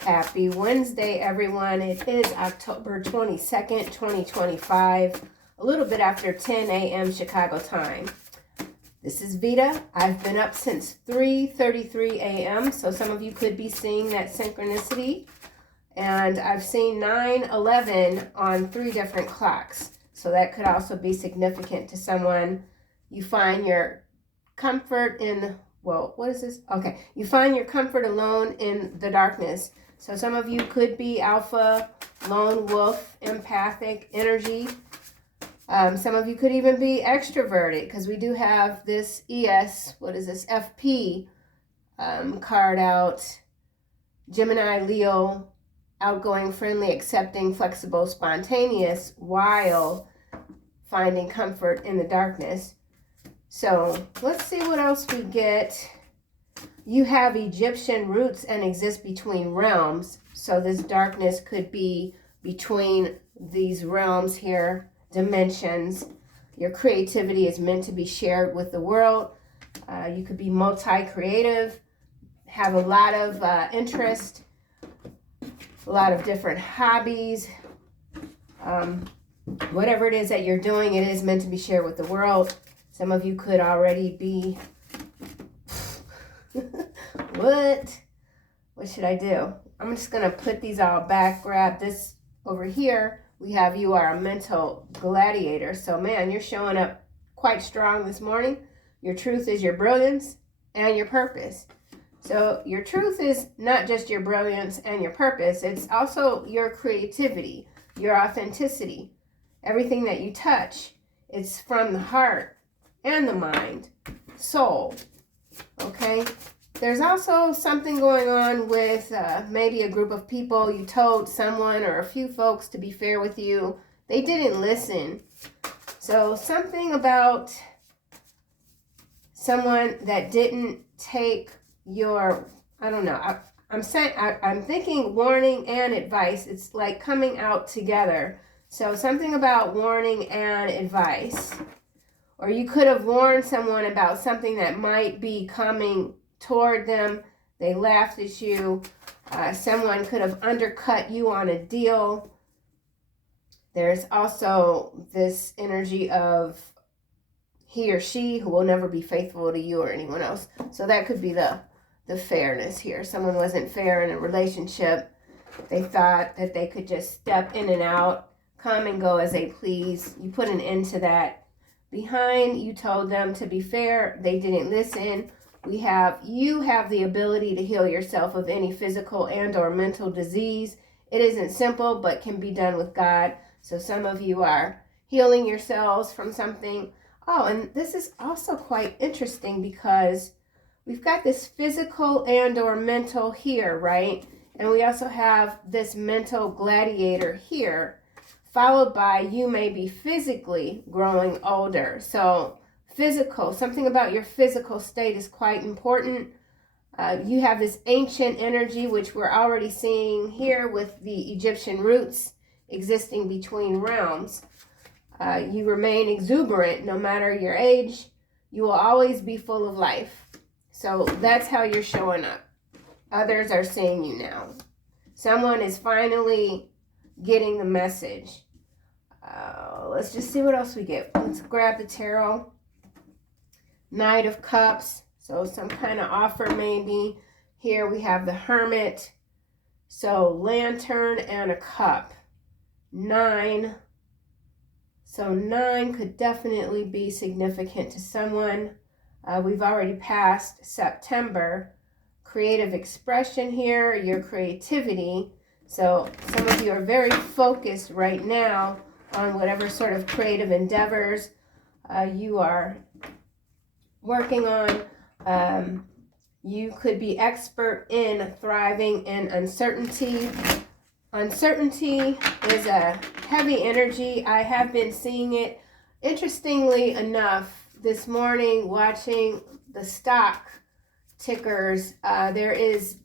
Happy Wednesday, everyone. It is October 22nd, 2025, a little bit after 10 a.m. Chicago time. This is Veda. I've been up since 3:33 a.m., so some of you could be seeing that synchronicity. And I've seen 9:11 on 3 different clocks, so that could also be significant to someone. You find your comfort in, well, what is this? Okay, you find your comfort alone in the darkness. So some of you could be alpha, lone wolf, empathic energy. Some of you could even be extroverted, because we do have this ES, what is this, FP card out. Gemini, Leo, outgoing, friendly, accepting, flexible, spontaneous, while finding comfort in the darkness. So let's see what else we get. You have Egyptian roots and exist between realms. So this darkness could be between these realms here, dimensions. Your creativity is meant to be shared with the world. You could be multi-creative, have a lot of interest, a lot of different hobbies. Whatever it is that you're doing, it is meant to be shared with the world. Some of you could already be what should I do? I'm just gonna put these all back, grab this over here. We have you are a mental gladiator. So man, you're showing up quite strong this morning. Your truth is your brilliance and your purpose. So your truth is not just your brilliance and your purpose, it's also your creativity, your authenticity. Everything that you touch, it's from the heart and the mind, soul. Okay, there's also something going on with maybe a group of people. You told someone or a few folks to be fair with you. They didn't listen. So something about someone that didn't take your, I don't know. I'm thinking warning and advice. It's like coming out together. So something about warning and advice. Or you could have warned someone about something that might be coming toward them. They laughed at you. Someone could have undercut you on a deal. There's also this energy of he or she who will never be faithful to you or anyone else. So that could be the fairness here. Someone wasn't fair in a relationship. They thought that they could just step in and out, come and go as they please. You put an end to that. Behind, you told them to be fair. They didn't listen. You have the ability to heal yourself of any physical and or mental disease. It isn't simple, but can be done with God. So some of you are healing yourselves from something. Oh, and this is also quite interesting because we've got this physical and or mental here, right? And we also have this mental gladiator here, followed by you may be physically growing older. So physical, something about your physical state is quite important. You have this ancient energy, which we're already seeing here with the Egyptian roots existing between realms. You remain exuberant no matter your age. You will always be full of life. So that's how you're showing up. Others are seeing you now. Someone is finally getting the message. Let's just see what else we get. Let's grab the tarot. Knight of Cups. So some kind of offer maybe. Here we have the Hermit. So Lantern and a cup. 9. So 9 could definitely be significant to someone. We've already passed September. Creative expression here, your creativity. So some of you are very focused right now on whatever sort of creative endeavors you are working on. You could be expert in thriving in uncertainty. Uncertainty is a heavy energy. I have been seeing it. Interestingly enough, this morning watching the stock tickers, there is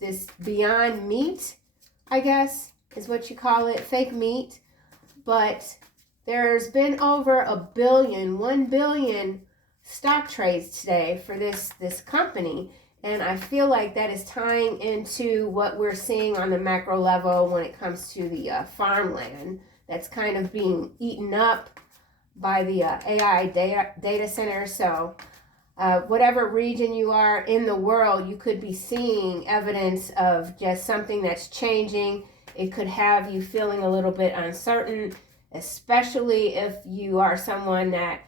this Beyond Meat, I guess is what you call it, fake meat. But there's been over 1 billion stock trades today for this company. And I feel like that is tying into what we're seeing on the macro level when it comes to the farmland that's kind of being eaten up by the AI data center. So whatever region you are in the world, you could be seeing evidence of just something that's changing. It could have you feeling a little bit uncertain, especially if you are someone that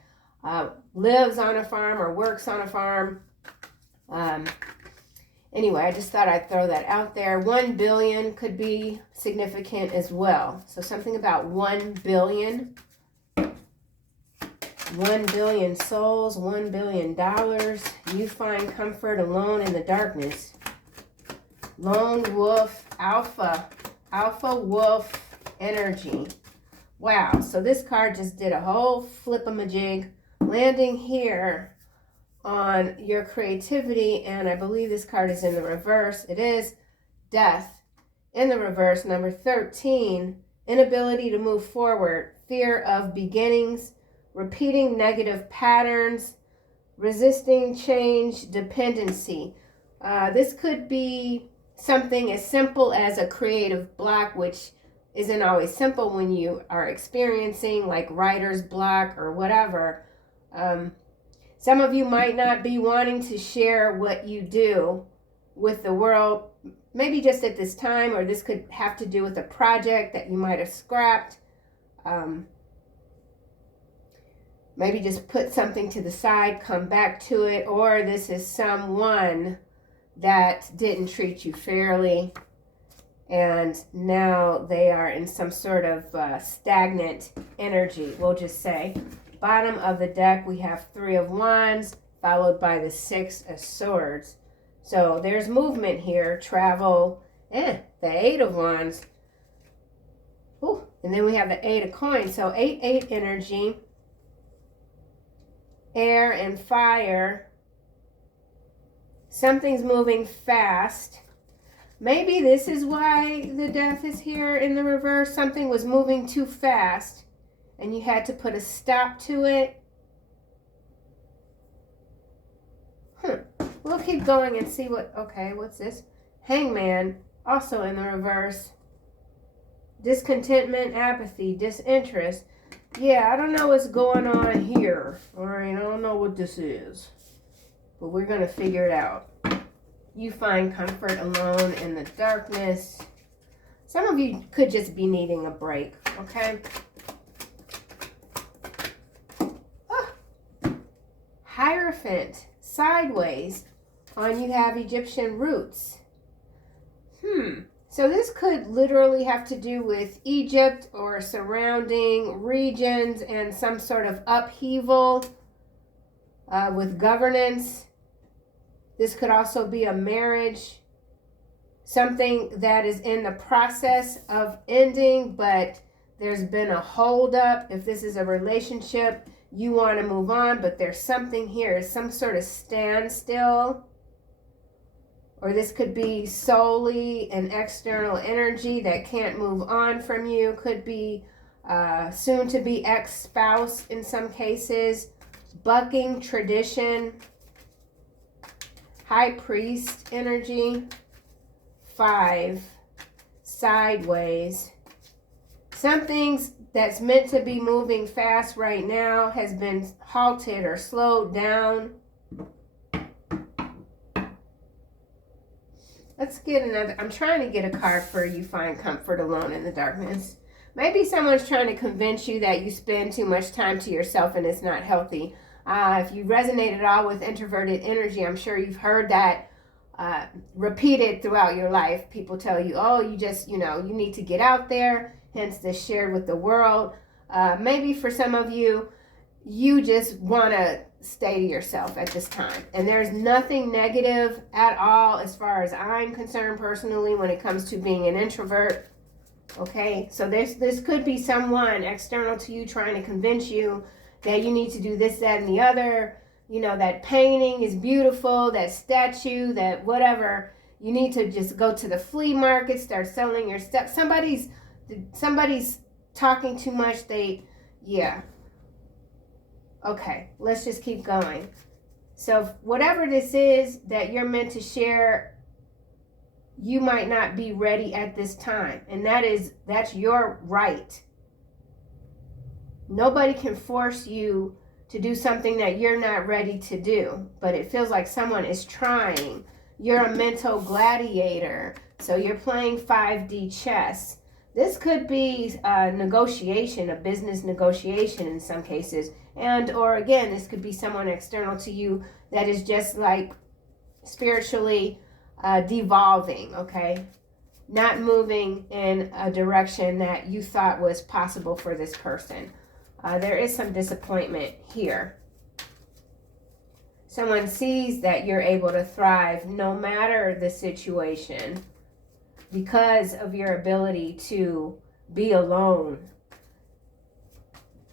lives on a farm or works on a farm. Anyway, I just thought I'd throw that out there. 1 billion could be significant as well. So something about 1 billion. 1 billion souls, $1 billion. You find comfort alone in the darkness. Lone wolf, alpha wolf energy. Wow, so this card just did a whole flip-a-majig, landing here on your creativity, and I believe this card is in the reverse. It is death in the reverse. Number 13, inability to move forward, fear of beginnings, repeating negative patterns, resisting change, dependency. This could be something as simple as a creative block, which isn't always simple when you are experiencing like writer's block or whatever. Some of you might not be wanting to share what you do with the world, maybe just at this time, or this could have to do with a project that you might have scrapped. Maybe just put something to the side, come back to it, or this is someone that didn't treat you fairly and now they are in some sort of stagnant energy, we'll just say. Bottom of the deck, we have 3 of Wands, followed by the 6 of Swords. So there's movement here, travel, the 8 of Wands. Ooh, and then we have the 8 of Coins. So 8-8 energy, air and fire. Something's moving fast. Maybe this is why the death is here in the reverse. Something was moving too fast and you had to put a stop to it. We'll keep going and see what, okay, what's this? Hangman, also in the reverse. Discontentment, apathy, disinterest. Yeah, I don't know what's going on here. All right, I don't know what this is. But we're going to figure it out. You find comfort alone in the darkness. Some of you could just be needing a break, okay? Oh. Hierophant, sideways. On you have Egyptian roots. So this could literally have to do with Egypt or surrounding regions and some sort of upheaval with governance. This could also be a marriage, something that is in the process of ending, but there's been a holdup. If this is a relationship, you want to move on, but there's something here, some sort of standstill. Or this could be solely an external energy that can't move on from you. Could be soon to be ex-spouse in some cases. Bucking tradition. High priest energy. 5. Sideways. Something that's meant to be moving fast right now has been halted or slowed down. Let's get another. I'm trying to get a card for you find comfort alone in the darkness. Maybe someone's trying to convince you that you spend too much time to yourself and it's not healthy. If you resonate at all with introverted energy, I'm sure you've heard that repeated throughout your life. People tell you, oh, you just, you need to get out there, hence this shared with the world. Maybe for some of you, you just want to stay to yourself at this time. And there's nothing negative at all as far as I'm concerned personally when it comes to being an introvert. Okay, so this could be someone external to you trying to convince you that you need to do this, that, and the other. That painting is beautiful, that statue, that whatever. You need to just go to the flea market, start selling your stuff. Somebody's talking too much. Yeah. Okay, let's just keep going. So whatever this is that you're meant to share, you might not be ready at this time. And that's your right. Nobody can force you to do something that you're not ready to do. But it feels like someone is trying. You're a mental gladiator. So you're playing 5D chess. This could be a negotiation, a business negotiation in some cases. And, or again, this could be someone external to you that is just like spiritually devolving, okay? Not moving in a direction that you thought was possible for this person. There is some disappointment here. Someone sees that you're able to thrive no matter the situation because of your ability to be alone.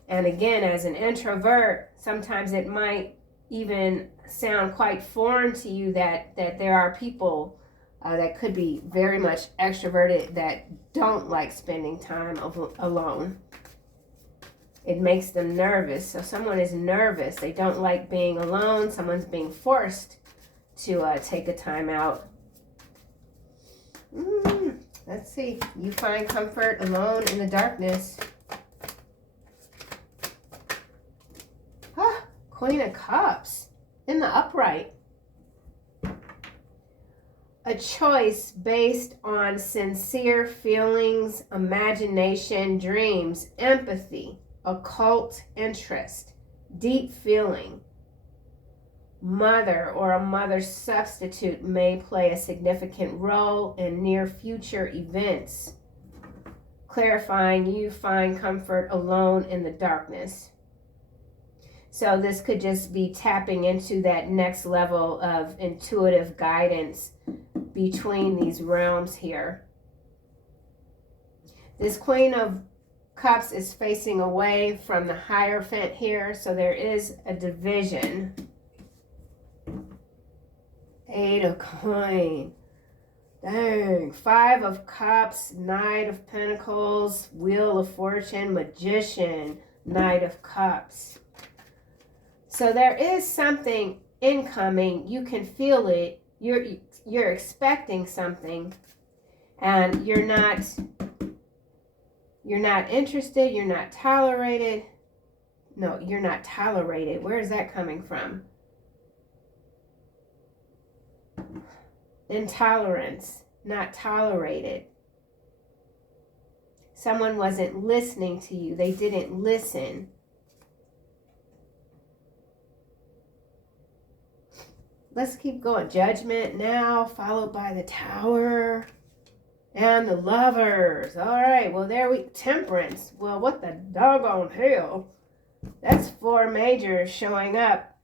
And again, as an introvert, sometimes it might even sound quite foreign to you that there are people that could be very much extroverted that don't like spending time alone. It makes them nervous. So someone is nervous. They don't like being alone. Someone's being forced to take a time out. Let's see. You find comfort alone in the darkness. Queen of Cups in the upright. A choice based on sincere feelings, imagination, dreams, empathy, occult interest, deep feeling. Mother or a mother substitute may play a significant role in near future events. Clarifying, you find comfort alone in the darkness. So this could just be tapping into that next level of intuitive guidance between these realms here. This Queen of Cups is facing away from the Hierophant here, so there is a division. 8 of Coins. Dang. 5 of Cups, Knight of Pentacles, Wheel of Fortune, Magician, Knight of Cups. So there is something incoming. You can feel it. You're expecting something, and you're not interested. You're not tolerated. No, you're not tolerated. Where is that coming from? Intolerance, not tolerated. Someone wasn't listening to you. They didn't listen. Let's keep going. Judgment now, followed by the Tower and the Lovers. All right, well, Temperance. Well, what the doggone hell? That's 4 majors showing up.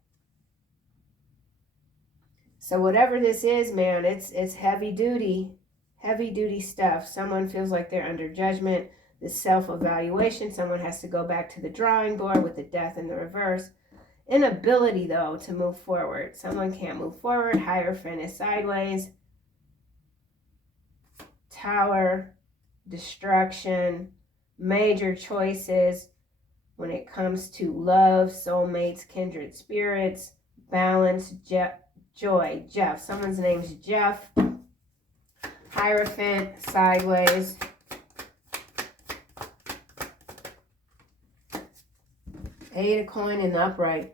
So whatever this is, man, it's heavy duty stuff. Someone feels like they're under judgment. The self-evaluation. Someone has to go back to the drawing board with the Death in the reverse. Inability, though, to move forward. Someone can't move forward. Hierophant is sideways. Tower, destruction, major choices when it comes to love, soulmates, kindred spirits, balance, joy. Jeff. Someone's name's Jeff. Hierophant, sideways. Eight of Coins in the upright.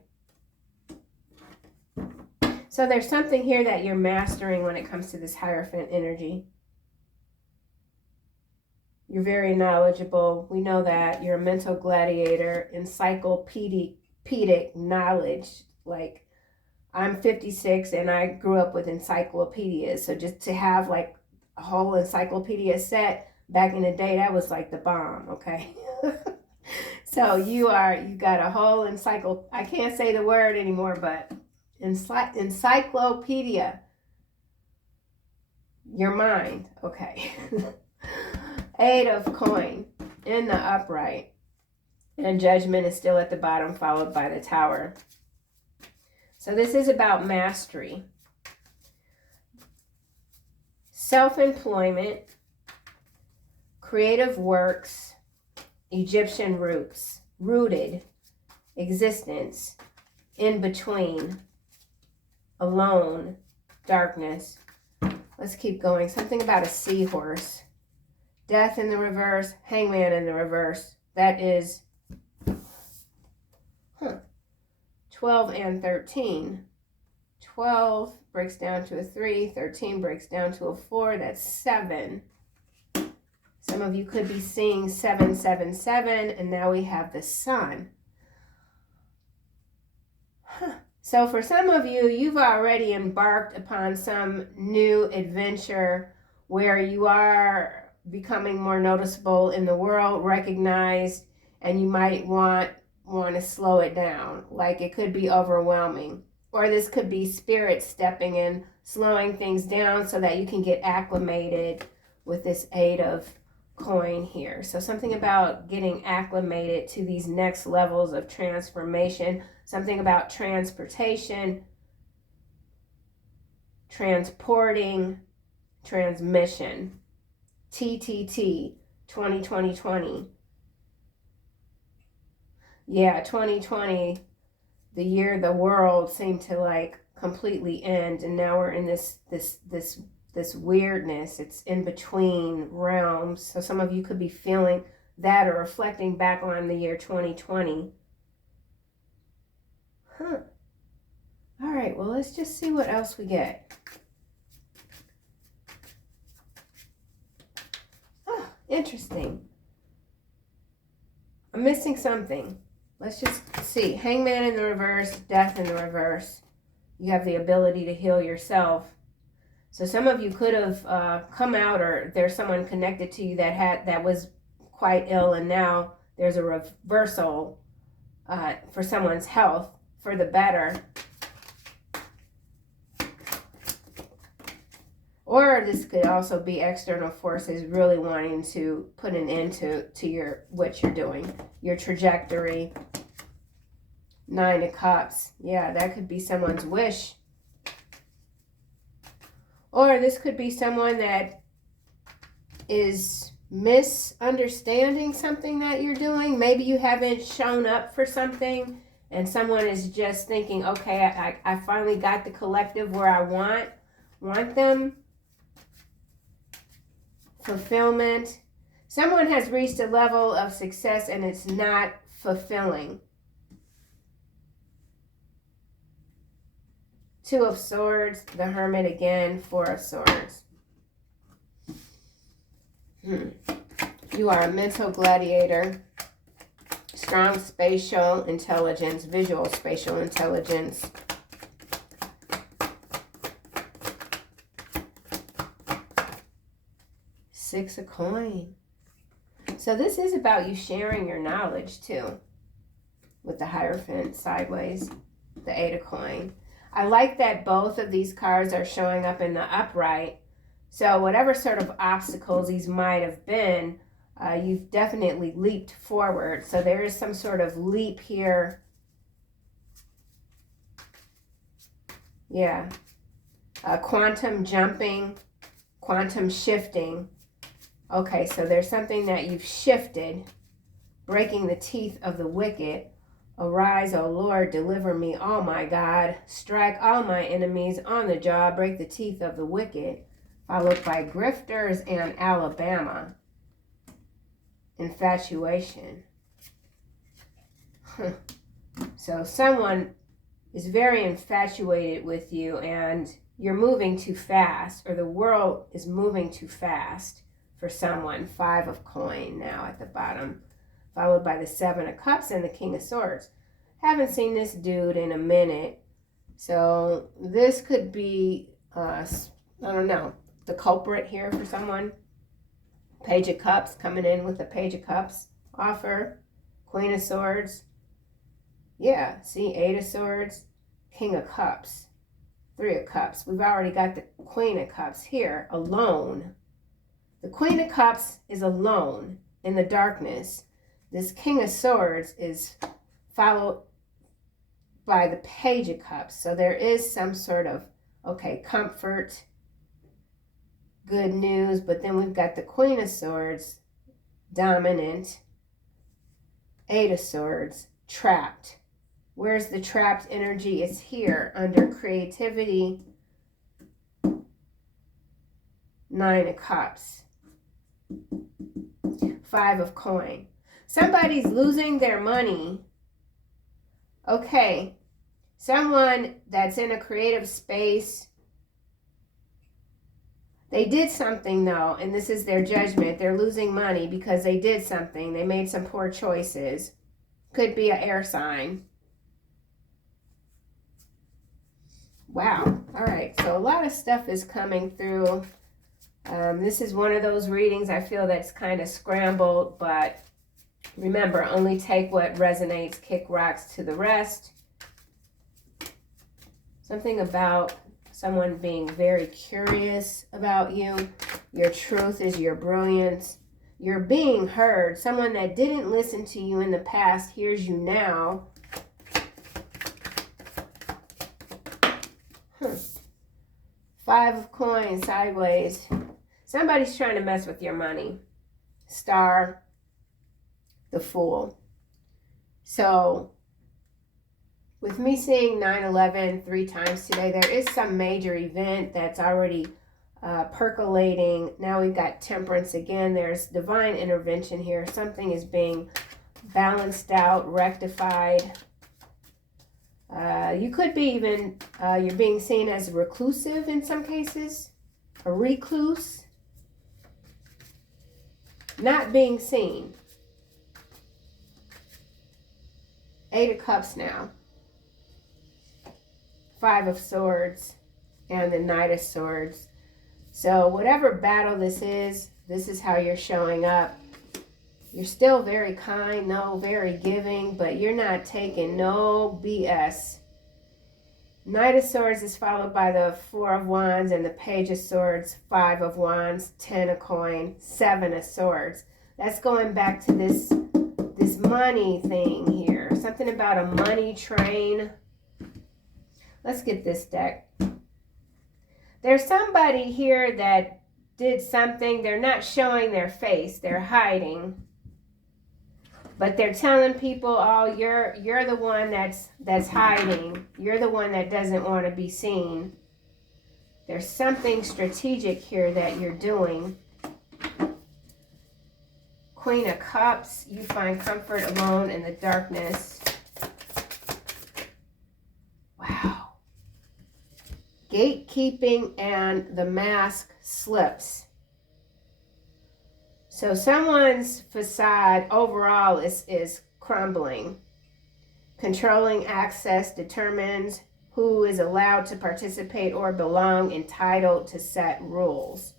So there's something here that you're mastering when it comes to this Hierophant energy. You're very knowledgeable. We know that. You're a mental gladiator, encyclopedic knowledge. Like, I'm 56 and I grew up with encyclopedias. So just to have like a whole encyclopedia set back in the day, that was like the bomb, okay? So you got a whole I can't say the word anymore, but encyclopedia. Your mind, okay. 8 of Coins in the upright. And Judgment is still at the bottom, followed by the Tower. So this is about mastery. Self-employment, creative works, Egyptian roots, rooted, existence, in between, alone, darkness. Let's keep going. Something about a seahorse. Death in the reverse, hangman in the reverse. That is 12 and 13. 12 breaks down to a 3. 13 breaks down to a 4. That's 7. Some of you could be seeing 777, and now we have the sun. So for some of you, you've already embarked upon some new adventure where you are becoming more noticeable in the world, recognized, and you might want to slow it down. Like it could be overwhelming. Or this could be spirit stepping in, slowing things down so that you can get acclimated with this 8 of coin here. So something about getting acclimated to these next levels of transformation, something about transportation, transporting, transmission. TTT, 2020. Yeah, 2020, the year the world seemed to like completely end, and now we're in this weirdness. It's in between realms. So some of you could be feeling that or reflecting back on the year 2020. All right, well, let's just see what else we get. Oh, interesting. I'm missing something. Let's just see. Hangman in the reverse, death in the reverse. You have the ability to heal yourself. So some of you could have come out, or there's someone connected to you that was quite ill, and now there's a reversal for someone's health for the better. Or this could also be external forces really wanting to put an end to what you're doing, your trajectory. 9 of Cups. Yeah, that could be someone's wish. Or this could be someone that is misunderstanding something that you're doing. Maybe you haven't shown up for something and someone is just thinking, okay, I finally got the collective where I want them. Fulfillment. Someone has reached a level of success and it's not fulfilling. 2 of Swords, the Hermit again, 4 of Swords. You are a mental gladiator. Strong spatial intelligence, visual spatial intelligence. Six of coin. So this is about you sharing your knowledge too. With the Hierophant sideways, the 8 of coin. I like that both of these cards are showing up in the upright. So whatever sort of obstacles these might have been, you've definitely leaped forward. So there is some sort of leap here. Yeah. Quantum jumping, quantum shifting. Okay, so there's something that you've shifted, breaking the teeth of the wicked. Arise, O Lord, deliver me, oh my God. Strike all my enemies on the jaw, break the teeth of the wicked. Followed by grifters and Alabama. Infatuation. So someone is very infatuated with you and you're moving too fast, or the world is moving too fast for someone. 5 of coin now at the bottom. Followed by the 7 of Cups and the King of Swords. Haven't seen this dude in a minute. So this could be, I don't know, the culprit here for someone. Page of Cups coming in with the Page of Cups offer. Queen of Swords. Yeah, see, 8 of Swords. King of Cups. 3 of Cups. We've already got the Queen of Cups here, alone. The Queen of Cups is alone in the darkness. This King of Swords is followed by the Page of Cups. So there is some sort of, okay, comfort, good news. But then we've got the Queen of Swords, dominant. 8 of Swords, trapped. Where's the trapped energy? It's here under creativity. 9 of Cups. 5 of Coin. Somebody's losing their money. Okay. Someone that's in a creative space. They did something though, and this is their judgment. They're losing money because they did something. They made some poor choices. Could be an air sign. Wow. All right. So a lot of stuff is coming through. This is one of those readings I feel that's kind of scrambled, but remember, only take what resonates, kick rocks to the rest. Something about someone being very curious about you. Your truth is your brilliance. You're being heard. Someone that didn't listen to you in the past hears you now. 5 of Coins sideways. Somebody's trying to mess with your money. Star, the Fool. So, with me seeing 9/11 3 times today, there is some major event that's already percolating. Now we've got Temperance again. There's divine intervention here. Something is being balanced out, rectified. You could be even, you're being seen as reclusive in some cases. A recluse. Not being seen. 8 of Cups now. 5 of Swords. And the Knight of Swords. So whatever battle this is how you're showing up. You're still very kind, no, very giving, but you're not taking no BS. Knight of Swords is followed by the 4 of Wands and the Page of Swords, 5 of Wands, 10 of Coin, 7 of Swords. That's going back to this money thing here. Something about a money train. Let's get this deck. There's somebody here that did something. They're not showing their face. They're hiding. But they're telling people, oh, you're the one that's hiding. You're the one that doesn't want to be seen. There's something strategic here that you're doing. Queen of Cups, you find comfort alone in the darkness. Wow. Gatekeeping and the mask slips. So someone's facade overall is crumbling. Controlling access determines who is allowed to participate or belong, entitled to set rules.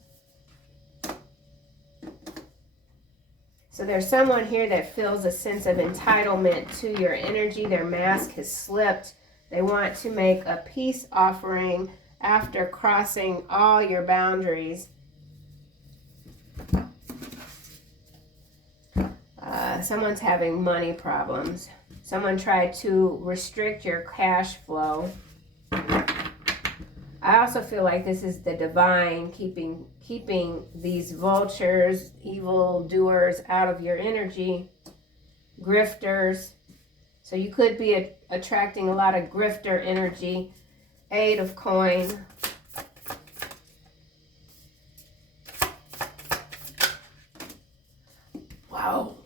So there's someone here that feels a sense of entitlement to your energy. Their mask has slipped. They want to make a peace offering after crossing all your boundaries. Someone's having money problems. Someone tried to restrict your cash flow. I also feel like this is the divine keeping these vultures, evil doers out of your energy. Grifters. So you could be attracting a lot of grifter energy. 8 of Coin. Wow.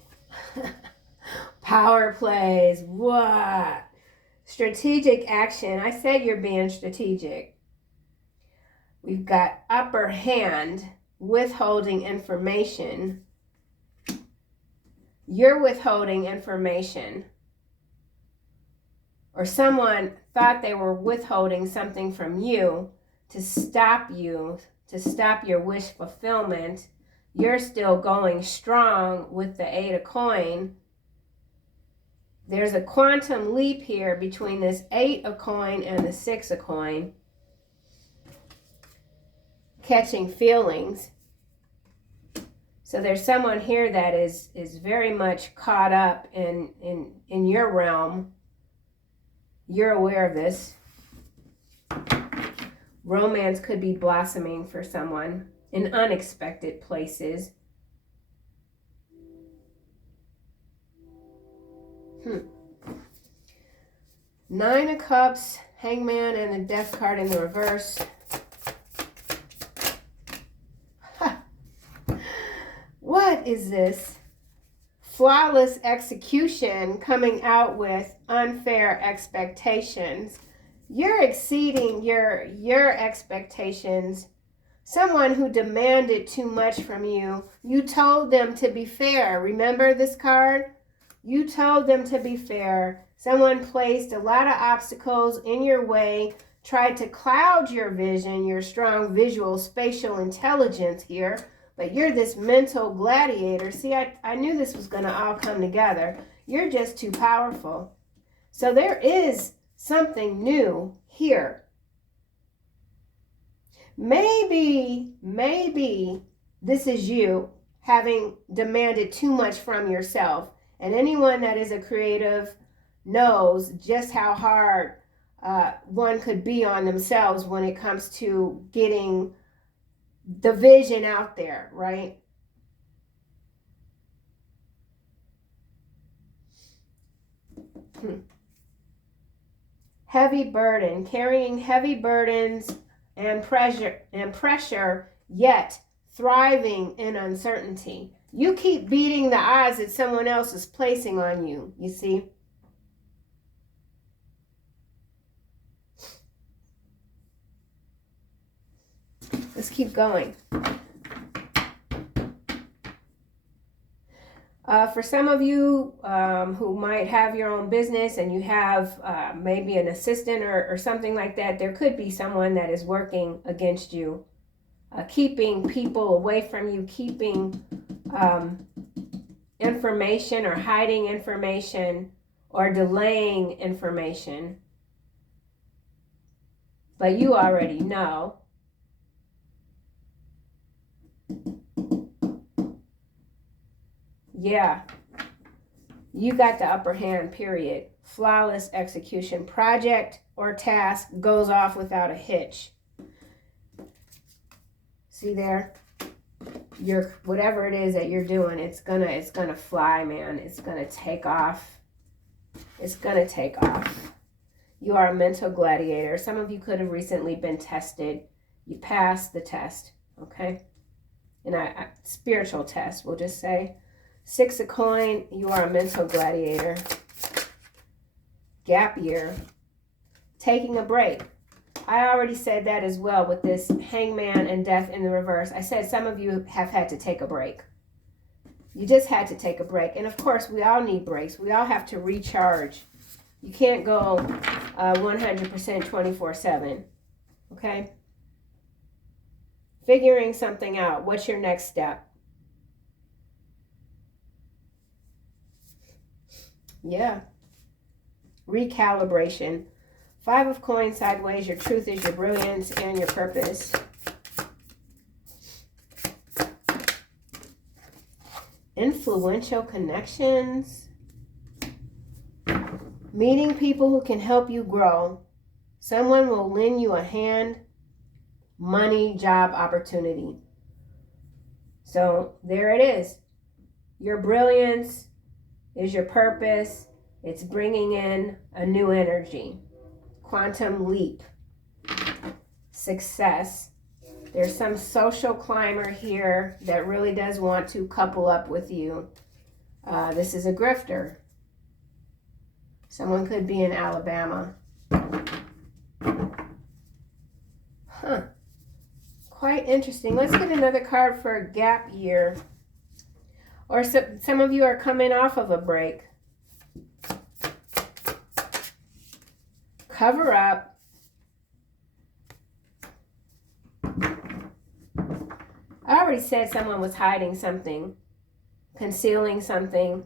Power plays. What? Strategic action. I said you're being strategic. We've got upper hand, withholding information. You're withholding information. Or someone thought they were withholding something from you, to stop your wish fulfillment. You're still going strong with the 8 of Coin. There's a quantum leap here between this 8 of Coin and the 6 of Coin. Catching feelings. So there's someone here that is very much caught up in your realm. You're aware of this. Romance could be blossoming for someone in unexpected places. Nine of Cups, Hangman, and the Death card in the reverse. What is this? Flawless execution coming out with unfair expectations. You're exceeding your expectations. Someone who demanded too much from you. You told them to be fair. Remember this card? You told them to be fair. Someone placed a lot of obstacles in your way, tried to cloud your vision, your strong visual spatial intelligence here. But you're this mental gladiator. See, I knew this was going to all come together. You're just too powerful. So there is something new here. Maybe this is you having demanded too much from yourself. And anyone that is a creative knows just how hard one could be on themselves when it comes to getting the vision out there, right? Heavy burden, carrying heavy burdens and pressure, yet thriving in uncertainty. You keep beating the odds that someone else is placing on you, you see? Let's keep going. For some of you who might have your own business and you have maybe an assistant or something like that, there could be someone that is working against you, keeping people away from you, keeping information or hiding information or delaying information. But you already know. Yeah, you got the upper hand, period. Flawless execution. Project or task goes off without a hitch. See there? Whatever it is that you're doing, it's gonna fly, man. It's gonna take off. It's gonna take off. You are a mental gladiator. Some of you could have recently been tested. You passed the test, okay? And spiritual test, we'll just say. Six of coin, you are a mental gladiator. Gap year. Taking a break. I already said that as well with this Hangman and Death in the reverse. I said some of you have had to take a break. You just had to take a break. And of course, we all need breaks. We all have to recharge. You can't go 100% 24/7. Okay? Figuring something out. What's your next step? Yeah. Recalibration. Five of coins sideways. Your truth is your brilliance and your purpose. Influential connections. Meeting people who can help you grow. Someone will lend you a hand. Money, job, opportunity. So there it is. Your brilliance is your purpose. It's bringing in a new energy. Quantum leap. Success. There's some social climber here that really does want to couple up with you. This is a grifter. Someone could be in Alabama. Huh. Quite interesting. Let's get another card for a gap year. Or some of you are coming off of a break. Cover up. I already said someone was hiding something, concealing something,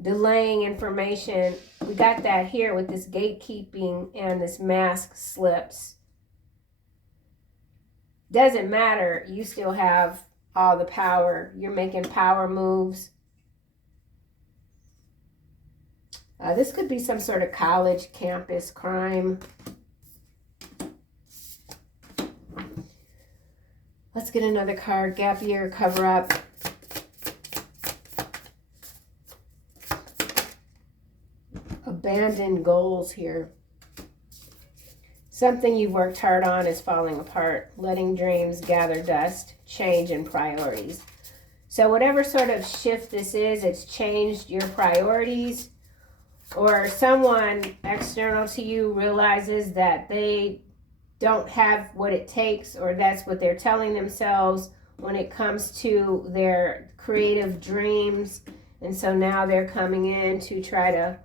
delaying information. We got that here with this gatekeeping and this mask slips. Doesn't matter. You still have all the power. You're making power moves. This could be some sort of college campus crime. Let's get another card. Gap year, cover up. abandoned goals here. Something you've worked hard on is falling apart. Letting dreams gather dust. Change in priorities. So whatever sort of shift this is, it's changed your priorities, or someone external to you realizes that they don't have what it takes, or that's what they're telling themselves when it comes to their creative dreams. And so now they're coming in to try to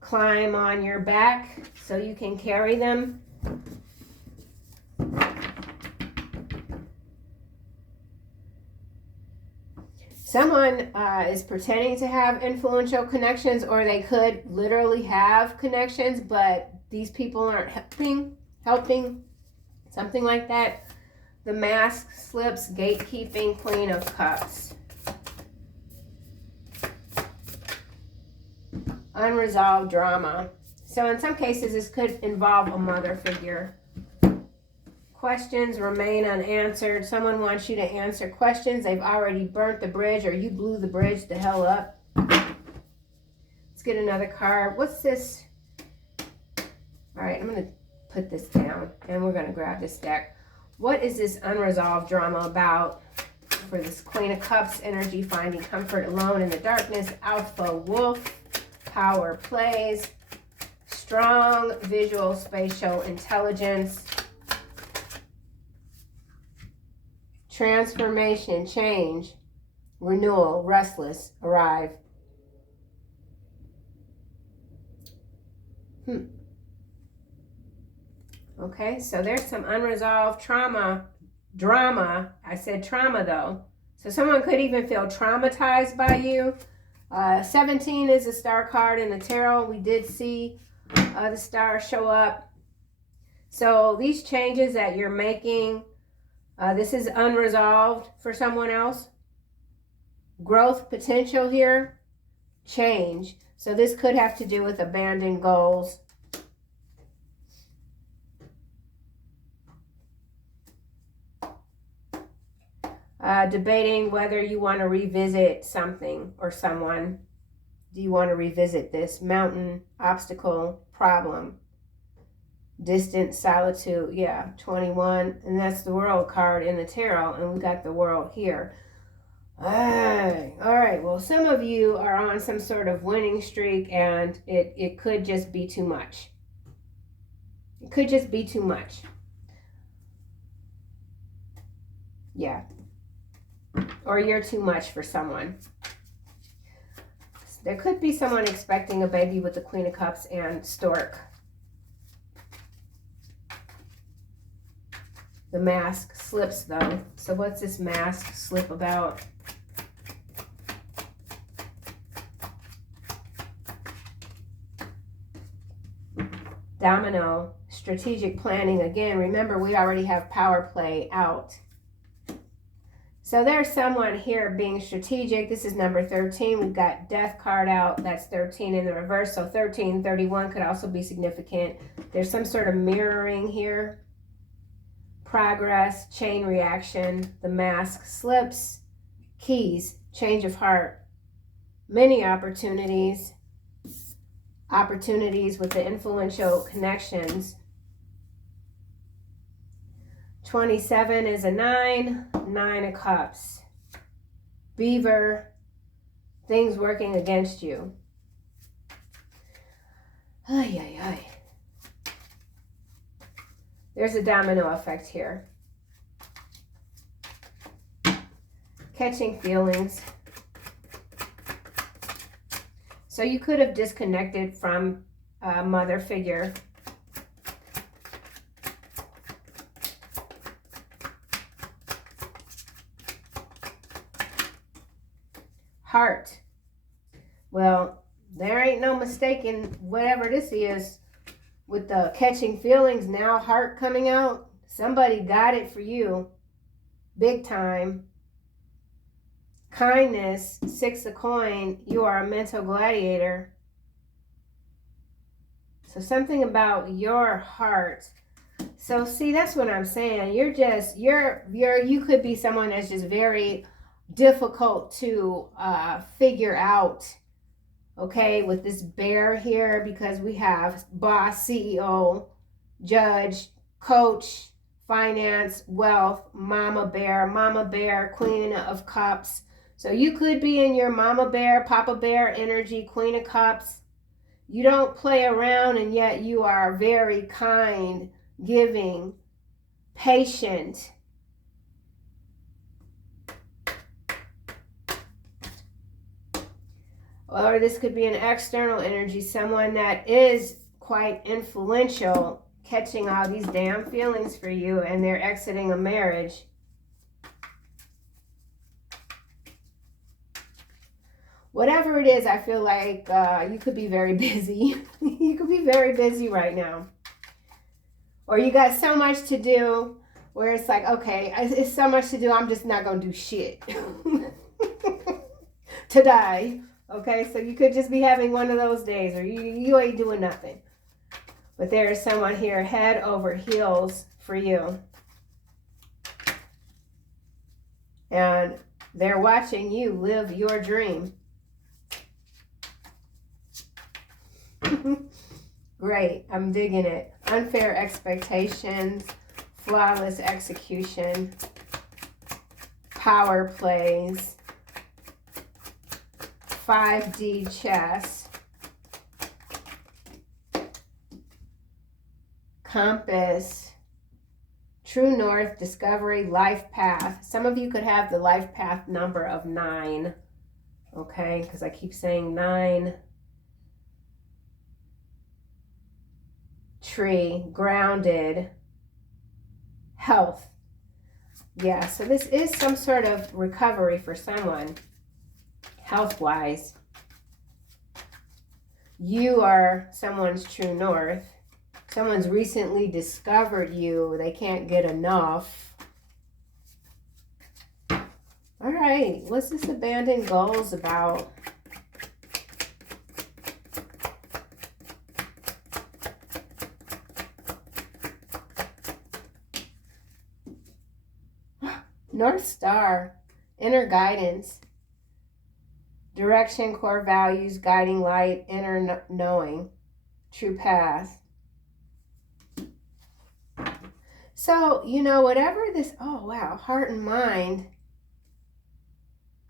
climb on your back so you can carry them. Someone is pretending to have influential connections, or they could literally have connections, but these people aren't helping, something like that. The mask slips, gatekeeping, Queen of Cups. Unresolved drama. So in some cases, this could involve a mother figure. Questions remain unanswered. Someone wants you to answer questions. They've already burnt the bridge, or you blew the bridge the hell up. Let's get another card. What's this? All right, I'm going to put this down, and we're going to grab this deck. What is this unresolved drama about for this Queen of Cups energy? Finding comfort alone in the darkness. Alpha wolf. Power plays. Strong visual spatial intelligence. Transformation, change, renewal, restless, arrive. Okay, so there's some unresolved drama. I said trauma though. So someone could even feel traumatized by you. 17 is a star card in the tarot. We did see the star show up. So these changes that you're making, this is unresolved for someone else. Growth potential here, change. So this could have to do with abandoned goals. Debating whether you want to revisit something or someone. Do you want to revisit this? Mountain, obstacle, problem. Distant, solitude, yeah, 21, and that's the World card in the tarot, and we got the World here. All right, well, some of you are on some sort of winning streak, and it could just be too much. It could just be too much. Yeah. Or you're too much for someone. There could be someone expecting a baby with the Queen of Cups and Stork. The mask slips though. So what's this mask slip about? Domino, strategic planning. Again, remember we already have power play out. So there's someone here being strategic. This is number 13. We've got death card out. That's 13 in the reverse. So 13, 31 could also be significant. There's some sort of mirroring here. Progress, chain reaction, the mask slips, keys, change of heart, many opportunities with the influential connections. 27 is a 9, 9 of Cups. Beaver, things working against you. Ay, ay, ay. There's a domino effect here. Catching feelings. So you could have disconnected from a mother figure. Heart. Well, there ain't no mistaking whatever this is. With the catching feelings, now heart coming out. Somebody got it for you. Big time. Kindness, 6 of coin. You are a mental gladiator. So something about your heart. So see, that's what I'm saying. You could be someone that's just very difficult to figure out okay, with this bear here, because we have boss, CEO, judge, coach, finance, wealth, mama bear, queen of cups. So you could be in your mama bear, papa bear energy, queen of cups. You don't play around, and yet you are very kind, giving, patient. Or this could be an external energy, someone that is quite influential, catching all these damn feelings for you, and they're exiting a marriage. Whatever it is, I feel like you could be very busy. You could be very busy right now. Or you got so much to do where it's like, okay, it's so much to do, I'm just not going to do shit today. Okay, so you could just be having one of those days, or you ain't doing nothing. But there is someone here head over heels for you. And they're watching you live your dream. Great, I'm digging it. Unfair expectations, flawless execution, power plays, 5D chess, compass, true north, discovery, life path. Some of you could have the life path number of 9, okay? Because I keep saying 9. Tree, grounded, health. Yeah, so this is some sort of recovery for someone, health-wise. You are someone's true north. Someone's recently discovered you. They can't get enough. All right, what's this abandoned goals about? North Star, inner guidance, direction, core values, guiding light, inner knowing, true path. So, you know, whatever this, oh wow, heart and mind,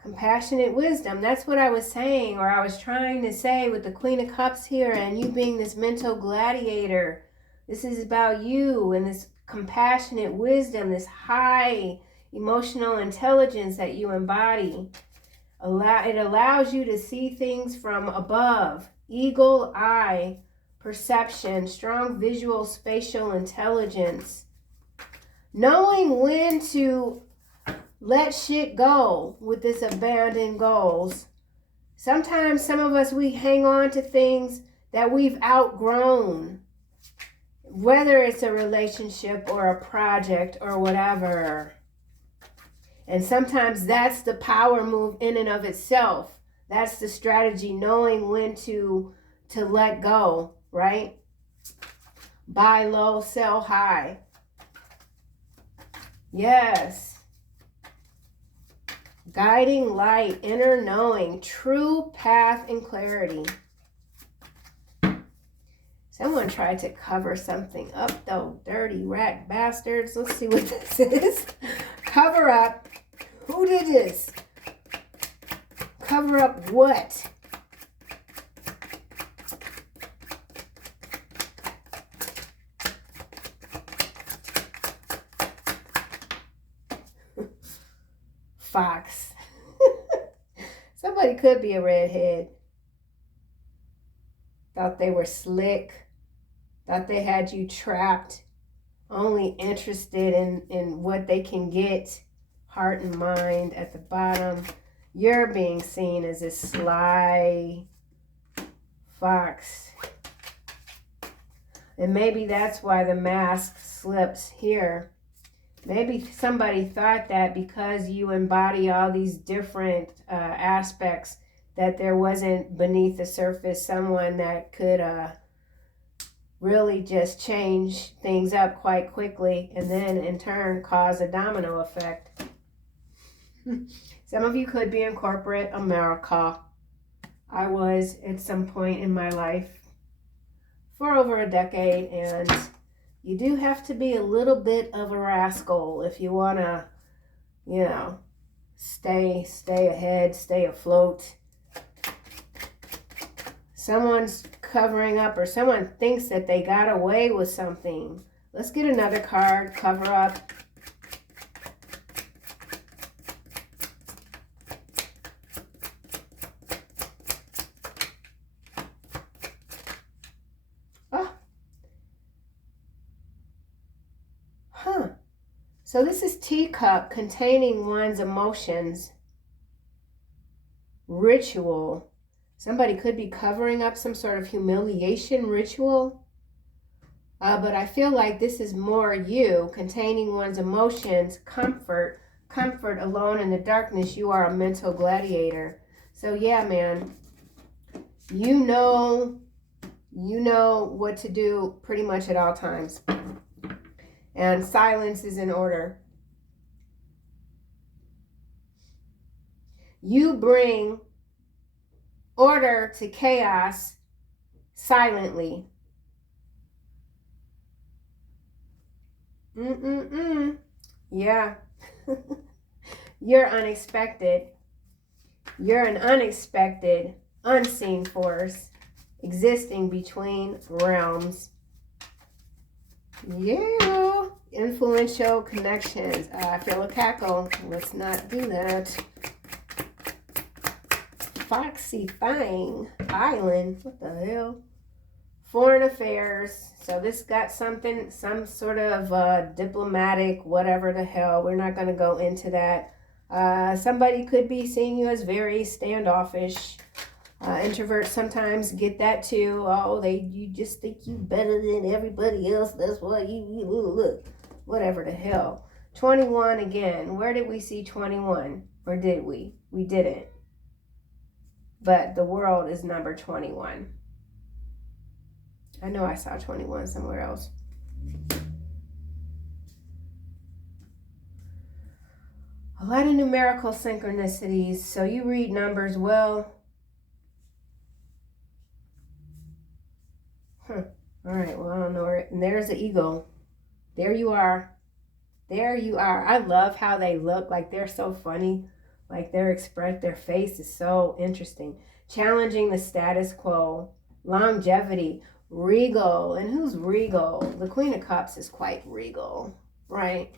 compassionate wisdom, that's what I was saying, or I was trying to say with the Queen of Cups here, and you being this mental gladiator. This is about you and this compassionate wisdom, this high emotional intelligence that you embody. It allows you to see things from above. Eagle eye perception, strong visual spatial intelligence. Knowing when to let shit go with this abandoned goals. Sometimes some of us, we hang on to things that we've outgrown. Whether it's a relationship or a project or whatever. And sometimes that's the power move in and of itself. That's the strategy, knowing when to let go, right? Buy low, sell high. Yes. Guiding light, inner knowing, true path and clarity. Someone tried to cover something up, though. Dirty rat bastards. Let's see what this is. Cover up. Who did this? Cover up what? Fox. Somebody could be a redhead. Thought they were slick. Thought they had you trapped. Only interested in what they can get. Heart and mind at the bottom. You're being seen as a sly fox. And maybe that's why the mask slips here. Maybe somebody thought that because you embody all these different aspects, that there wasn't beneath the surface someone that could really just change things up quite quickly and then in turn cause a domino effect. Some of you could be in corporate America. I was at some point in my life for over a decade, and you do have to be a little bit of a rascal if you want to, you know, stay ahead, stay afloat. Someone's covering up, or someone thinks that they got away with something. Let's get another card, cover up. So this is teacup containing one's emotions. Ritual. Somebody could be covering up some sort of humiliation ritual. But I feel like this is more you containing one's emotions, comfort alone in the darkness. You are a mental gladiator. So yeah, man, you know what to do pretty much at all times. And silence is in order. You bring order to chaos silently. Yeah. You're unexpected. You're an unexpected, unseen force existing between realms. Yeah. Influential connections. I feel a cackle. Let's not do that. Foxy Fang Island. What the hell? Foreign affairs. So this got something, some sort of diplomatic, whatever the hell. We're not going to go into that. Somebody could be seeing you as very standoffish. Introverts sometimes get that too. Oh, you just think you better than everybody else. That's why you look. Whatever the hell. 21 again. Where did we see 21? Or did we? We didn't. But the world is number 21. I know I saw 21 somewhere else. A lot of numerical synchronicities. So you read numbers well. All right, well, I don't know where. And there's the eagle. There you are. There you are. I love how they look. Like they're so funny. Like their face is so interesting. Challenging the status quo. Longevity. Regal. And who's regal? The Queen of Cups is quite regal, right?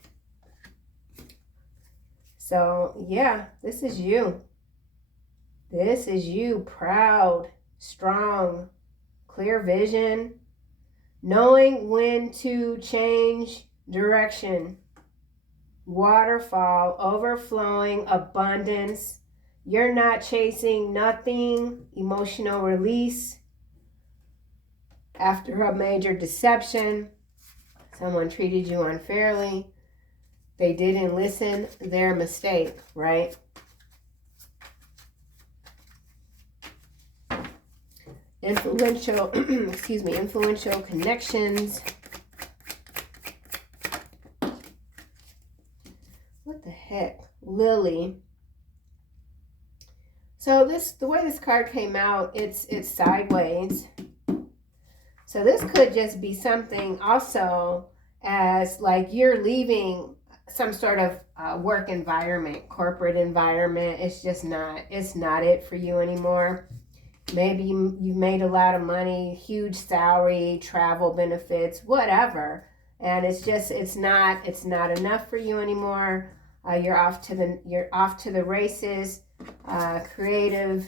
So, yeah, this is you. This is you. Proud, strong, clear vision, knowing when to change direction. Waterfall, overflowing, abundance. You're not chasing nothing. Emotional release. After a major deception, someone treated you unfairly. They didn't listen. Their mistake, right? Influential, influential connections. What the heck? Lily. So the way this card came out, it's sideways. So this could just be something also as like you're leaving some sort of work environment, corporate environment. It's not it for you anymore. Maybe you've made a lot of money, huge salary, travel benefits, whatever. And it's not enough for you anymore. You're off to the races, creative,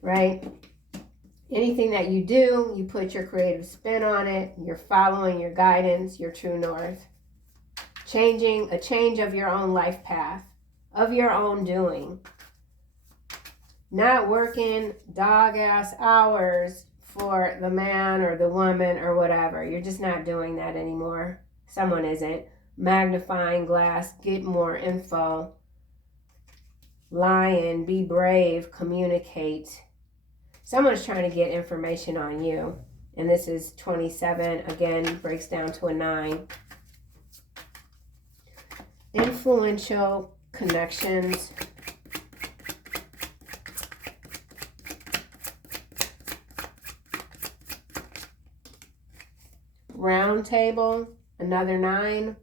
right? Anything that you do, you put your creative spin on it. You're following your guidance, your true north. A change of your own life path, of your own doing. Not working dog-ass hours for the man or the woman or whatever. You're just not doing that anymore. Someone isn't. Magnifying glass, get more info. Lion, be brave, communicate. Someone's trying to get information on you. And this is 27, again, breaks down to a 9. Influential connections. round table, another 9.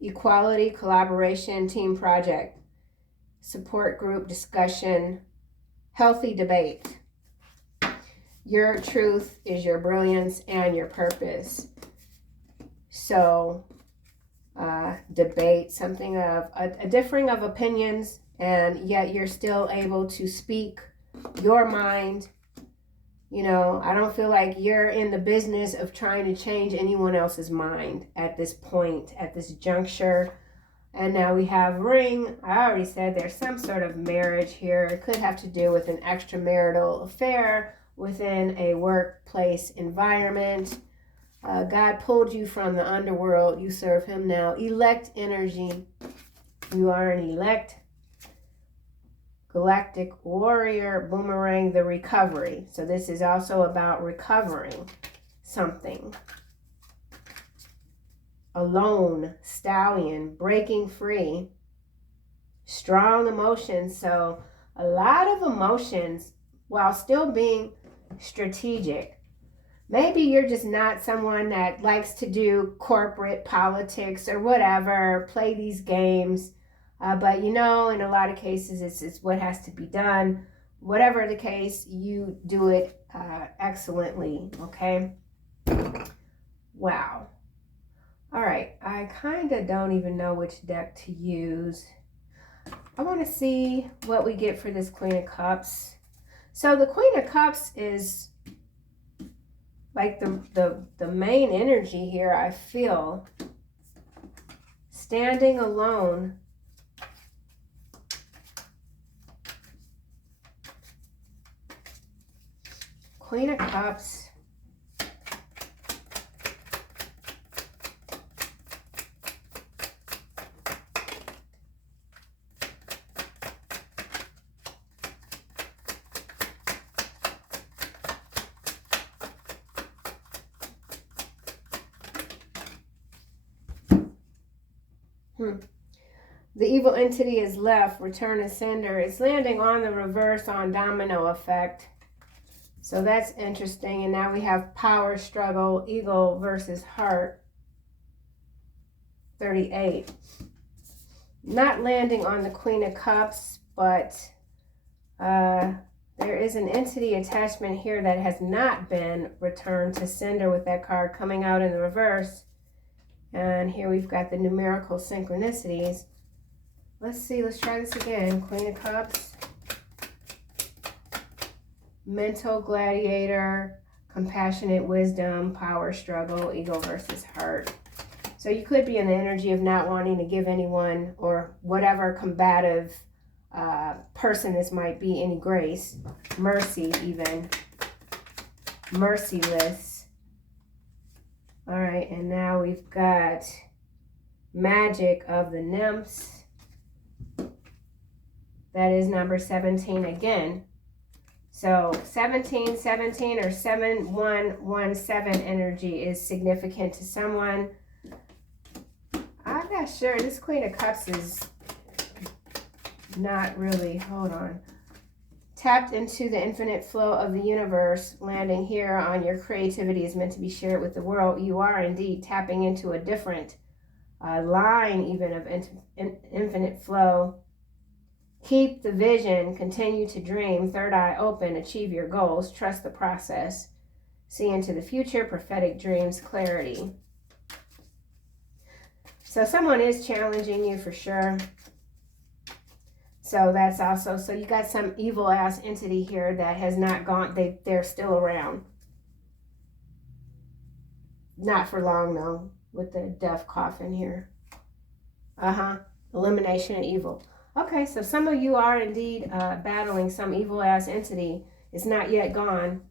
Equality, collaboration, team project, support group, discussion, healthy debate. Your truth is your brilliance and your purpose. So, debate, something of a differing of opinions, and yet you're still able to speak your mind. You know, I don't feel like you're in the business of trying to change anyone else's mind at this point, at this juncture. And now we have ring. I already said there's some sort of marriage here. It could have to do with an extramarital affair within a workplace environment. God pulled you from the underworld. You serve him now. Elect energy. You are an elect. Galactic warrior, boomerang, the recovery. So this is also about recovering something. Alone, stallion, breaking free. Strong emotions. So a lot of emotions while still being strategic. Maybe you're just not someone that likes to do corporate politics or whatever, play these games. But you know, in a lot of cases, it's what has to be done. Whatever the case, you do it excellently, okay? Wow. All right, I kind of don't even know which deck to use. I want to see what we get for this Queen of Cups. So the Queen of Cups is like the main energy here, I feel. Standing alone. Queen of Cups. The evil entity is left, return to sender. It's landing on the reverse on domino effect. So that's interesting. And now we have power struggle, eagle versus heart. 38. Not landing on the Queen of Cups, but there is an entity attachment here that has not been returned to sender with that card coming out in the reverse. And here we've got the numerical synchronicities. Let's see, let's try this again. Queen of Cups. Mental gladiator, compassionate wisdom, power struggle, ego versus heart. So you could be in the energy of not wanting to give anyone or whatever combative person this might be any grace. Mercy even. Merciless. All right, and now we've got magic of the nymphs. That is number 17 again. So 1717 or 7117 energy is significant to someone. I'm not sure. This Queen of Cups is not really, hold on. Tapped into the infinite flow of the universe, landing here on your creativity is meant to be shared with the world. You are indeed tapping into a different line even of infinite flow. Keep the vision, continue to dream, third eye open, achieve your goals, trust the process, see into the future, prophetic dreams, clarity. So someone is challenging you for sure. So that's also, so you got some evil ass entity here that has not gone, they're still around. Not for long though, with the death coffin here. Elimination of evil. Okay, so some of you are indeed battling some evil ass entity. It's not yet gone.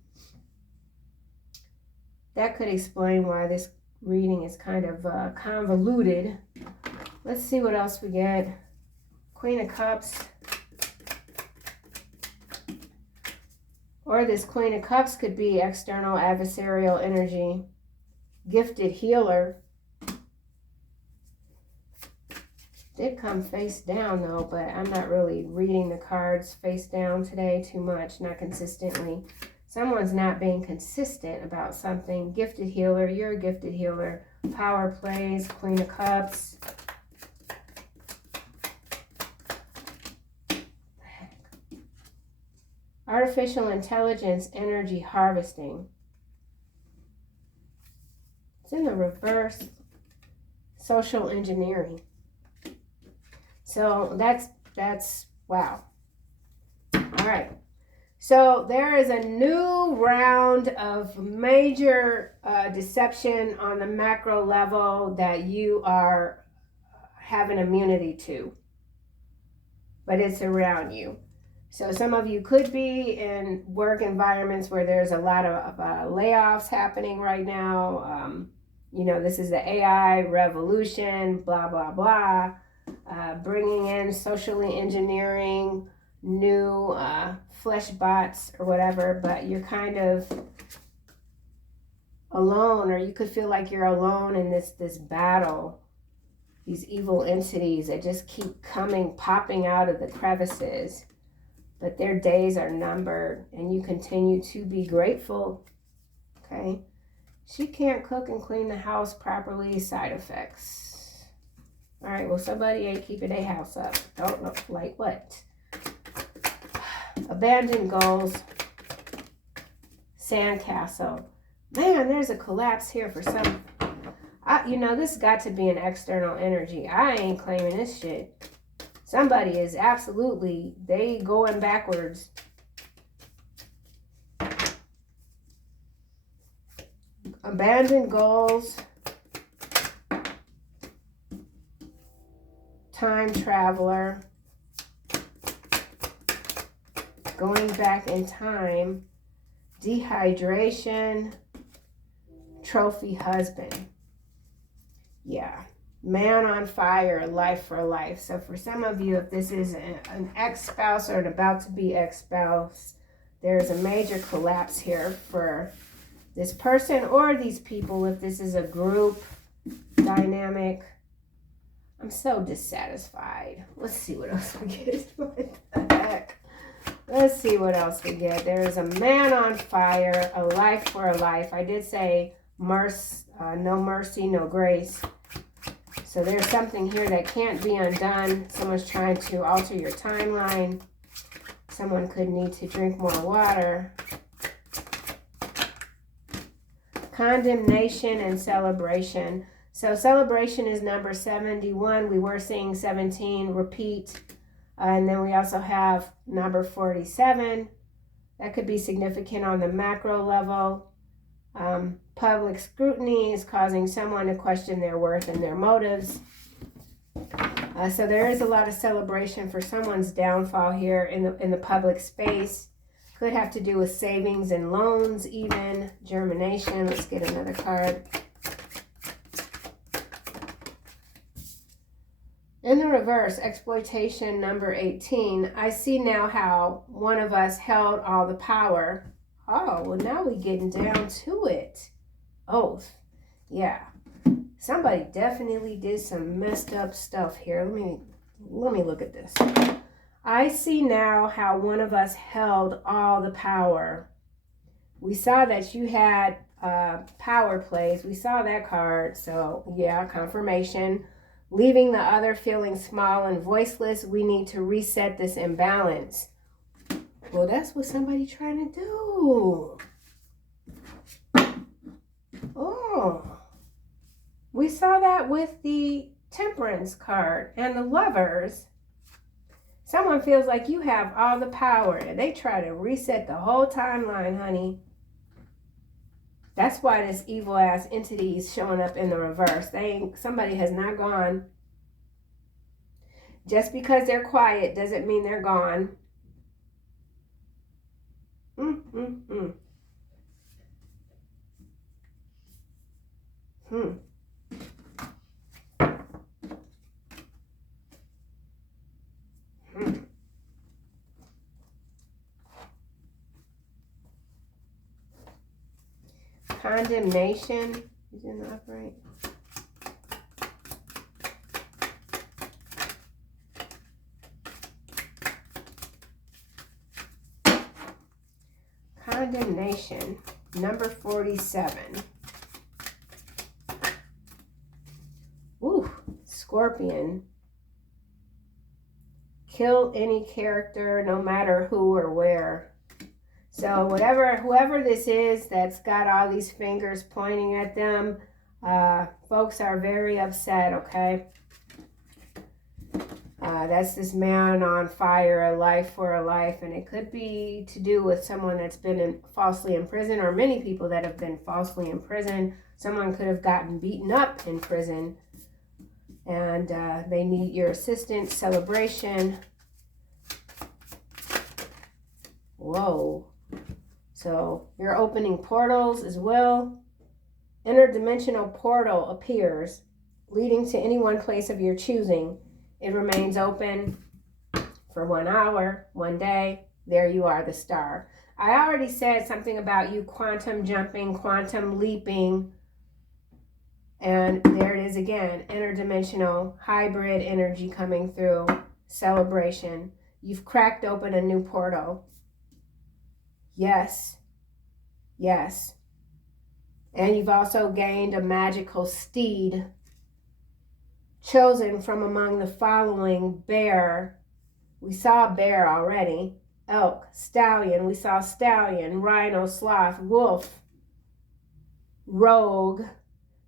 That could explain why this reading is kind of convoluted. Let's see what else we get. Queen of Cups. Or this Queen of Cups could be external adversarial energy. Gifted healer. Did come face down though, but I'm not really reading the cards face down today too much, not consistently. Someone's not being consistent about something. Gifted healer, you're a gifted healer. Power plays, Queen of Cups. Artificial intelligence, energy harvesting. It's in the reverse. Social engineering. So that's wow. All right. So there is a new round of major deception on the macro level that you are having immunity to, but it's around you. So some of you could be in work environments where there's a lot of layoffs happening right now. You know, this is the AI revolution, blah, blah, blah. Bringing in socially engineering, new flesh bots or whatever, but you're kind of alone, or you could feel like you're alone in this battle. These evil entities that just keep popping out of the crevices. But their days are numbered, and you continue to be grateful. Okay? She can't cook and clean the house properly. Side effects. All right, well, somebody ain't keeping their house up. Don't know, like what? Abandoned goals. Sandcastle. Man, there's a collapse here for some. You know, this got to be an external energy. I ain't claiming this shit. Somebody is absolutely, they going backwards. Abandoned goals. Time traveler. Going back in time. Dehydration. Trophy husband. Yeah. Man on fire, life for life. So for some of you, if this is an ex-spouse or an about to be ex-spouse, there's a major collapse here for this person or these people. If this is a group dynamic, I'm so dissatisfied. Let's see what else we get. What the heck? Let's see what else we get. There is a man on fire, a life for a life. I did say no mercy, no grace. So there's something here that can't be undone. Someone's trying to alter your timeline. Someone could need to drink more water. Condemnation and celebration. So celebration is number 71. We were seeing 17 repeat. And then we also have number 47. That could be significant on the macro level. Public scrutiny is causing someone to question their worth and their motives. So there is a lot of celebration for someone's downfall here in the public space. Could have to do with savings and loans, even germination. Let's get another card. In the reverse, exploitation number 18. I see now how one of us held all the power. Oh, well, now we're getting down to it. Oath. Yeah. Somebody definitely did some messed up stuff here. Let me look at this. I see now how one of us held all the power. We saw that you had power plays. We saw that card. So, yeah, confirmation. Leaving the other feeling small and voiceless. We need to reset this imbalance. Well, that's what somebody's trying to do. Oh. We saw that with the Temperance card and the Lovers. Someone feels like you have all the power and they try to reset the whole timeline, honey. That's why this evil ass entity is showing up in the reverse. Somebody has not gone. Just because they're quiet doesn't mean they're gone. Condemnation is in the upright. Condemnation, number 47. Ooh, Scorpion. Kill any character, no matter who or where. So whoever this is that's got all these fingers pointing at them, folks are very upset, okay? That's this man on fire, a life for a life, and it could be to do with someone that's been falsely in prison, or many people that have been falsely in prison. Someone could have gotten beaten up in prison, and they need your assistance. Celebration. Whoa. So you're opening portals as well. Interdimensional portal appears, leading to any one place of your choosing. It remains open for 1 hour, 1 day. There you are, the star. I already said something about you quantum jumping, quantum leaping. And there it is again. Interdimensional hybrid energy coming through. Celebration. You've cracked open a new portal. Yes. Yes. And you've also gained a magical steed, chosen from among the following: bear. We saw bear already. Elk, stallion. We saw stallion, rhino, sloth, wolf, rogue.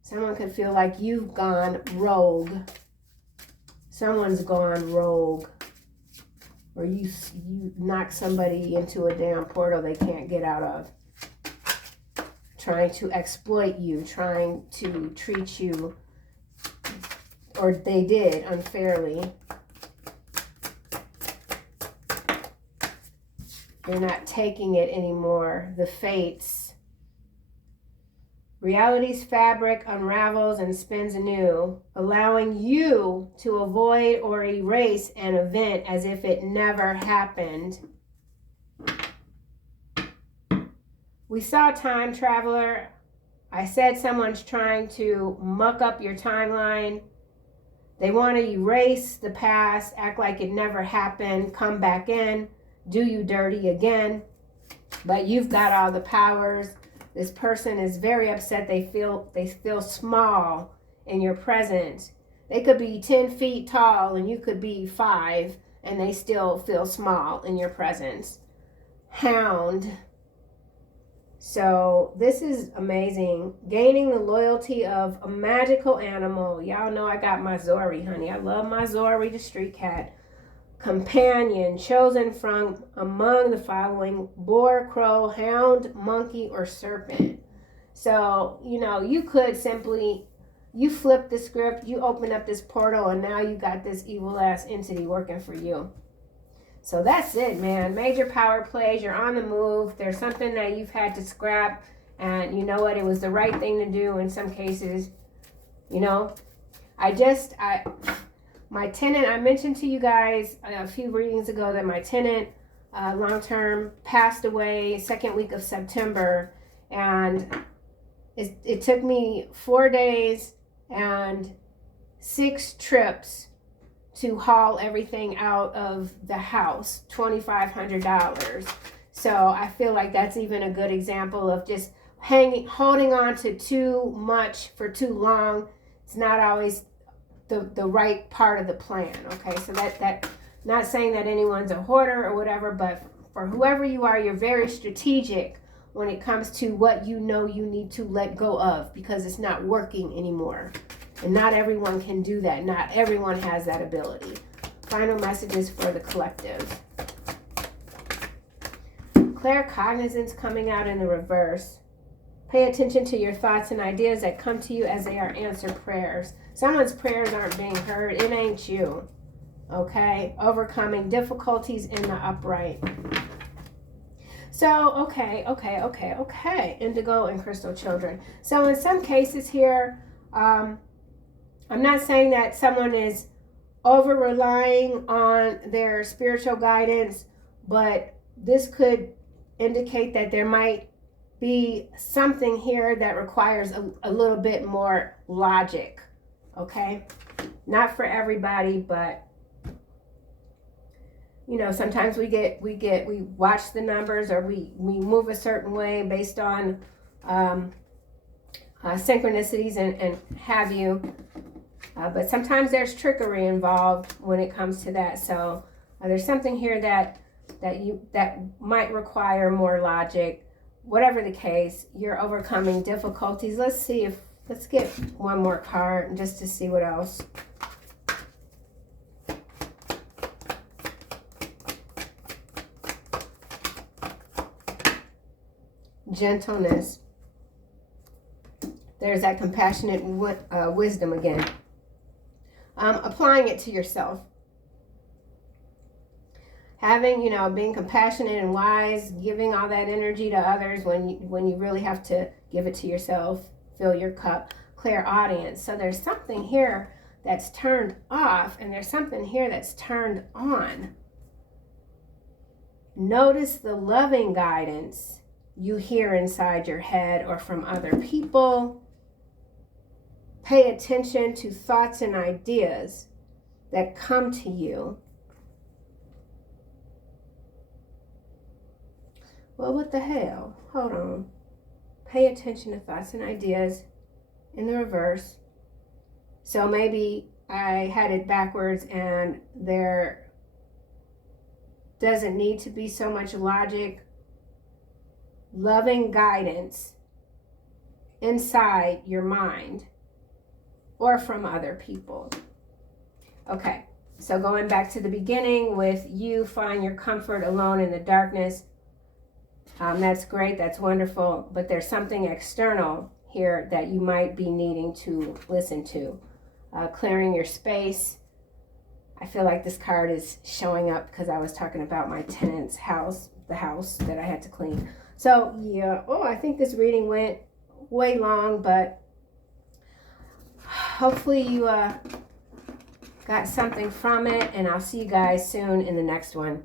Someone could feel like you've gone rogue. Someone's gone rogue. Or you knock somebody into a damn portal they can't get out of. Trying to exploit you, trying to treat you, or they did, unfairly. You're not taking it anymore. The fates. Reality's fabric unravels and spins anew, allowing you to avoid or erase an event as if it never happened. We saw time traveler. I said someone's trying to muck up your timeline. They want to erase the past, act like it never happened, come back in, do you dirty again. But you've got all the powers. This person is very upset. They feel small in your presence. They could be 10 feet tall and you could be 5, and they still feel small in your presence. Hound. So this is amazing. Gaining the loyalty of a magical animal. Y'all know I got my Zori, honey. I love my Zori, the street cat. Companion, chosen from among the following: boar, crow, hound, monkey, or serpent. So, you could simply, you flip the script, you open up this portal, and now you got this evil ass entity working for you. So that's it, man. Major power plays. You're on the move. There's something that you've had to scrap, and you know what? It was the right thing to do in some cases. My tenant, I mentioned to you guys a few readings ago that my tenant, long-term, passed away second week of September. And it took me 4 days and 6 trips to haul everything out of the house, $2,500. So I feel like that's even a good example of just holding on to too much for too long. It's not always the right part of the plan, okay? So that not saying that anyone's a hoarder or whatever, but for whoever you are, you're very strategic when it comes to what you need to let go of, because it's not working anymore. And not everyone can do that. Not everyone has that ability. Final messages for the collective. Claircognizance coming out in the reverse. Pay attention to your thoughts and ideas that come to you as they are answered prayers. Someone's prayers aren't being heard. It ain't you. Okay? Overcoming difficulties in the upright. So, okay. Indigo and crystal children. So in some cases here, I'm not saying that someone is over-relying on their spiritual guidance, but this could indicate that there might be something here that requires a little bit more logic, okay? Not for everybody, but you know, sometimes we watch the numbers, or we move a certain way based on synchronicities and have you. But sometimes there's trickery involved when it comes to that. So there's something here that might require more logic. Whatever the case, you're overcoming difficulties. Let's get one more card just to see what else. Gentleness. There's that compassionate wisdom again. Applying it to yourself. Having, you know, being compassionate and wise, giving all that energy to others when you really have to give it to yourself. Fill your cup. Clairaudience. So there's something here that's turned off, and there's something here that's turned on. Notice the loving guidance you hear inside your head or from other people. Pay attention to thoughts and ideas that come to you. Well, what the hell? Hold on. Pay attention to thoughts and ideas in the reverse. So maybe I had it backwards, and there doesn't need to be so much logic. Loving guidance inside your mind or from other people. Okay, so going back to the beginning with you find your comfort alone in the darkness. That's great, that's wonderful, but there's something external here that you might be needing to listen to. Clearing your space. I feel like this card is showing up because I was talking about my tenant's house, the house that I had to clean. So yeah, I think this reading went way long, but hopefully you got something from it, and I'll see you guys soon in the next one.